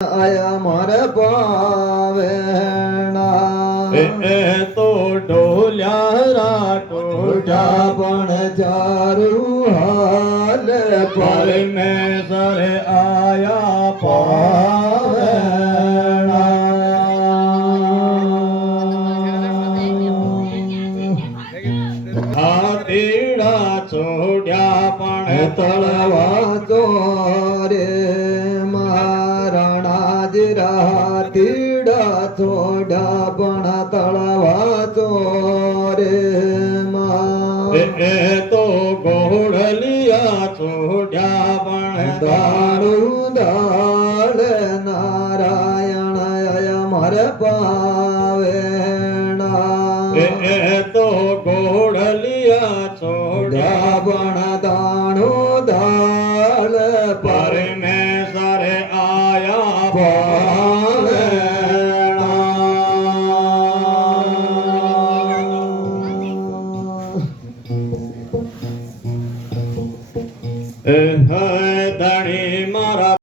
આયા મારે પાવેણા એ તો ઢોલ્યા રાટોઢા પણ ચારું હાલ પર પરમેશ્વરે આયા પાવેણા હાથીડા છોડ્યા પણ તળવા ચોરે તીડા થોડા પણ તળવા ચોરે એ તો ગોળલિયા છોડ્યા પણ દાળું દાળ નારાયણ અમર પાવેણા એ તો ગોળલિયા છોડ્યા પણ દાણું દાળ પરમેશ્વરે આયા ધણી મારા